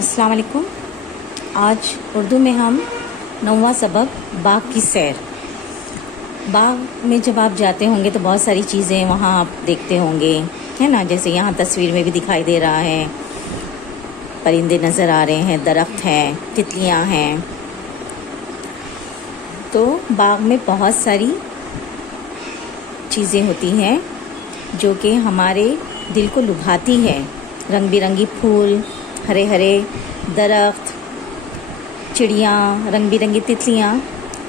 अस्सलाम वालेकुम। आज उर्दू में हम 9वां सबक बाग की सैर। बाग में जब आप जाते होंगे तो बहुत सारी चीज़ें वहाँ आप देखते होंगे, है ना। जैसे यहाँ तस्वीर में भी दिखाई दे रहा है, परिंदे नज़र आ रहे हैं, दरख्त हैं, तितलियाँ हैं। तो बाग में बहुत सारी चीज़ें होती हैं जो कि हमारे दिल को लुभाती है। रंग बिरंगी फूल, हरे हरे दरख्त, चिड़ियाँ, रंग बिरंगी तितलियाँ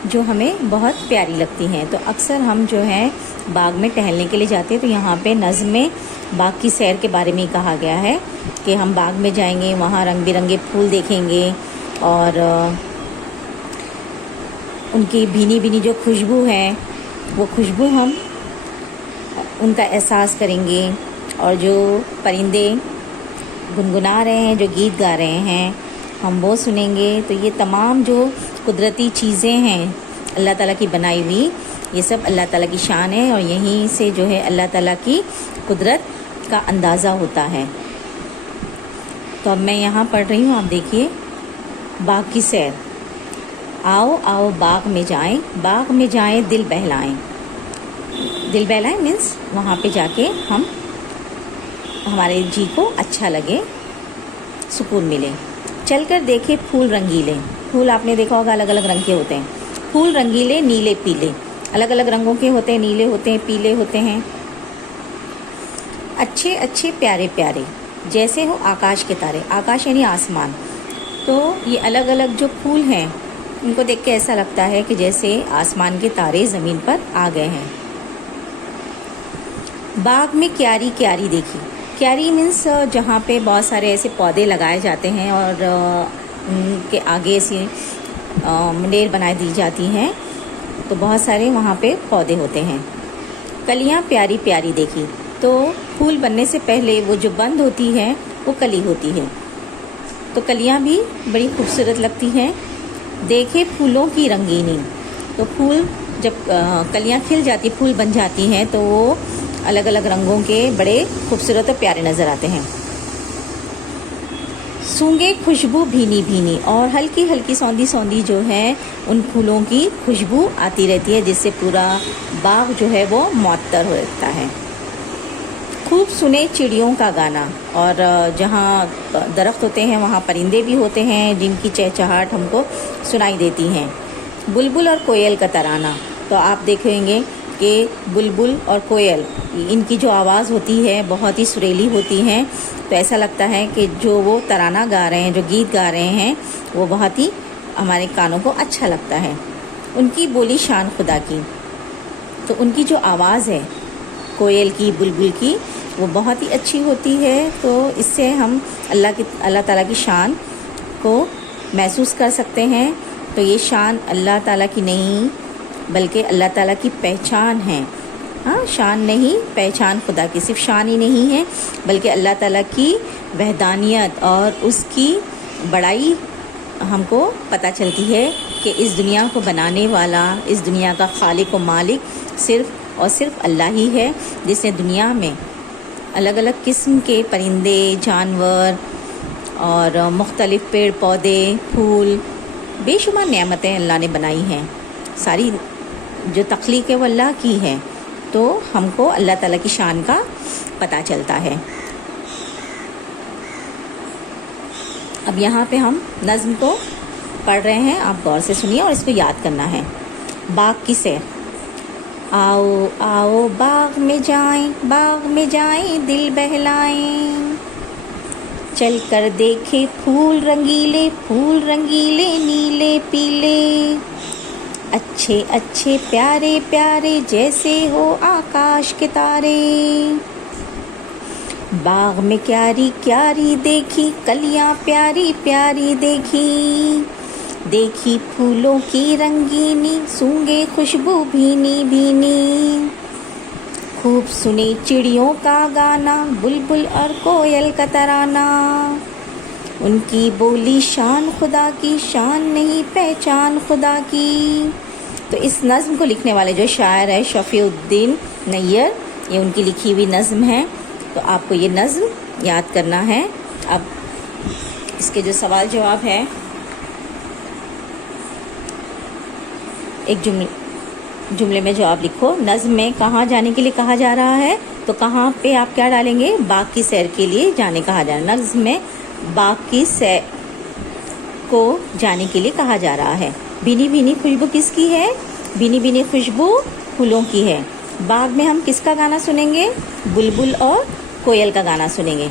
जो हमें बहुत प्यारी लगती हैं। तो अक्सर हम जो है बाग में टहलने के लिए जाते हैं। तो यहाँ पे नज़्म में बाग की सैर के बारे में कहा गया है कि हम बाग में जाएंगे, वहाँ रंग बिरंगे फूल देखेंगे और उनकी भीनी भीनी जो खुशबू है वो खुशबू हम उनका एहसास करेंगे। और जो परिंदे गुनगुना रहे हैं, जो गीत गा रहे हैं, हम वो सुनेंगे। तो ये तमाम जो कुदरती चीज़ें हैं अल्लाह ताला की बनाई हुई, ये सब अल्लाह ताला की शान है और यहीं से जो है अल्लाह ताला की कुदरत का अंदाज़ा होता है। तो अब मैं यहाँ पढ़ रही हूँ, आप देखिए। बाग की सैर। आओ आओ बाग में जाएं, बाग में जाएं दिल बहलाएं। दिल बहलाएं मीन्स वहाँ पे जाके हम हमारे जी को अच्छा लगे, सुकून मिले। चलकर देखे फूल रंगीले। फूल आपने देखा होगा अलग अलग रंग के होते हैं। फूल रंगीले, नीले पीले, अलग अलग रंगों के होते हैं, नीले होते हैं, पीले होते हैं। अच्छे अच्छे प्यारे प्यारे, जैसे हो आकाश के तारे। आकाश यानी आसमान। तो ये अलग अलग जो फूल हैं इनको देख के ऐसा लगता है कि जैसे आसमान के तारे ज़मीन पर आ गए हैं। बाग में क्यारी क्यारी देखी। क्यारी मीन्स जहाँ पे बहुत सारे ऐसे पौधे लगाए जाते हैं और उनके आगे से मुंडेर बनाई दी जाती हैं। तो बहुत सारे वहाँ पे पौधे होते हैं। कलियाँ प्यारी प्यारी देखी। तो फूल बनने से पहले वो जो बंद होती है वो कली होती है। तो कलियाँ भी बड़ी खूबसूरत लगती हैं। देखे फूलों की रंगीनी। तो फूल जब कलियाँ खिल जाती, फूल बन जाती हैं, तो वो अलग अलग रंगों के बड़े खूबसूरत और प्यारे नज़र आते हैं। सूंघे खुशबू भीनी भीनी, और हल्की हल्की सौंधी सौंधी जो है उन फूलों की खुशबू आती रहती है, जिससे पूरा बाग जो है वो मुअत्तर हो जाता है। खूब सुने चिड़ियों का गाना, और जहाँ दरख्त होते हैं वहाँ परिंदे भी होते हैं जिनकी चहचहाट हमको सुनाई देती हैं। बुलबुल और कोयल का तराना। तो आप देखेंगे कि बुलबुल और कोयल, इनकी जो आवाज़ होती है बहुत ही सुरीली होती है। तो ऐसा लगता है कि जो वो तराना गा रहे हैं, जो गीत गा रहे हैं, वो बहुत ही हमारे कानों को अच्छा लगता है। उनकी बोली शान खुदा की। तो उनकी जो आवाज़ है कोयल की, बुलबुल की, वो बहुत ही अच्छी होती है। तो इससे हम अल्लाह ताला की शान को महसूस कर सकते हैं। तो ये शान अल्लाह ताला की नहीं बल्कि अल्लाह ताला की पहचान है। हाँ, शान नहीं, पहचान खुदा की। सिर्फ शान ही नहीं है बल्कि अल्लाह ताला की वहदानियत और उसकी बड़ाई हमको पता चलती है कि इस दुनिया को बनाने वाला, इस दुनिया का खालिक व मालिक सिर्फ़ और सिर्फ अल्लाह ही है, जिसने दुनिया में अलग अलग किस्म के परिंदे, जानवर और मुख्तलिफ़ पेड़ पौधे, फूल, बेशुमार नेमतें अल्लाह ने बनाई हैं। सारी जो तख्लीक है वो अल्लाह की है। तो हमको अल्लाह ताला की शान का पता चलता है। अब यहाँ पे हम नज़्म को पढ़ रहे हैं, आप गौर से सुनिए और इसको याद करना है। बाग की सैर। आओ आओ बाग में जाएं, बाग में जाएं दिल बहलाएं। चल कर देखे फूल रंगीले, फूल रंगीले, नीले पीले। अच्छे अच्छे प्यारे प्यारे, जैसे हो आकाश के तारे। बाग में क्यारी क्यारी देखी, कलियाँ प्यारी प्यारी देखी। देखी फूलों की रंगीनी, सूंघे खुशबू भीनी भीनी। खूब सुने चिड़ियों का गाना, बुलबुल और कोयल का तराना। उनकी बोली शान खुदा की, शान नहीं पहचान खुदा की। तो इस नज़्म को लिखने वाले जो शायर है शफ़ीउद्दीन नैयर, ये उनकी लिखी हुई नज़्म है। तो आपको ये नज़्म याद करना है। अब इसके जो सवाल जवाब है, एक जुमले में जवाब लिखो। नज़्म में कहाँ जाने के लिए कहा जा रहा है, तो कहाँ पे आप क्या डालेंगे, बाग की सैर के लिए जाने कहा जा रहा है। नज़्म में बाग की सैर को जाने के लिए कहा जा रहा है। भीनी भीनी खुशबू किसकी है, भीनी भीनी खुशबू फूलों की है। बाग में हम किसका गाना सुनेंगे, बुलबुल और कोयल का गाना सुनेंगे।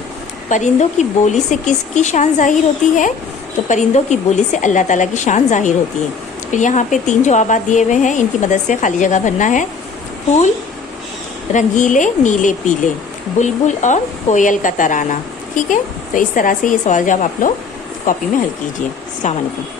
परिंदों की बोली से किसकी शान जाहिर होती है, तो परिंदों की बोली से अल्लाह ताला की शान जाहिर होती है। फिर यहाँ पे 3 जवाब दिए हुए हैं, इनकी मदद से खाली जगह भरना है। फूल रंगीले नीले पीले, बुलबुल और कोयल का तराना। ठीक है, तो इस तरह से ये सवाल जवाब आप लोग कॉपी में हल कीजिए। अस्सलाम वालेकुम।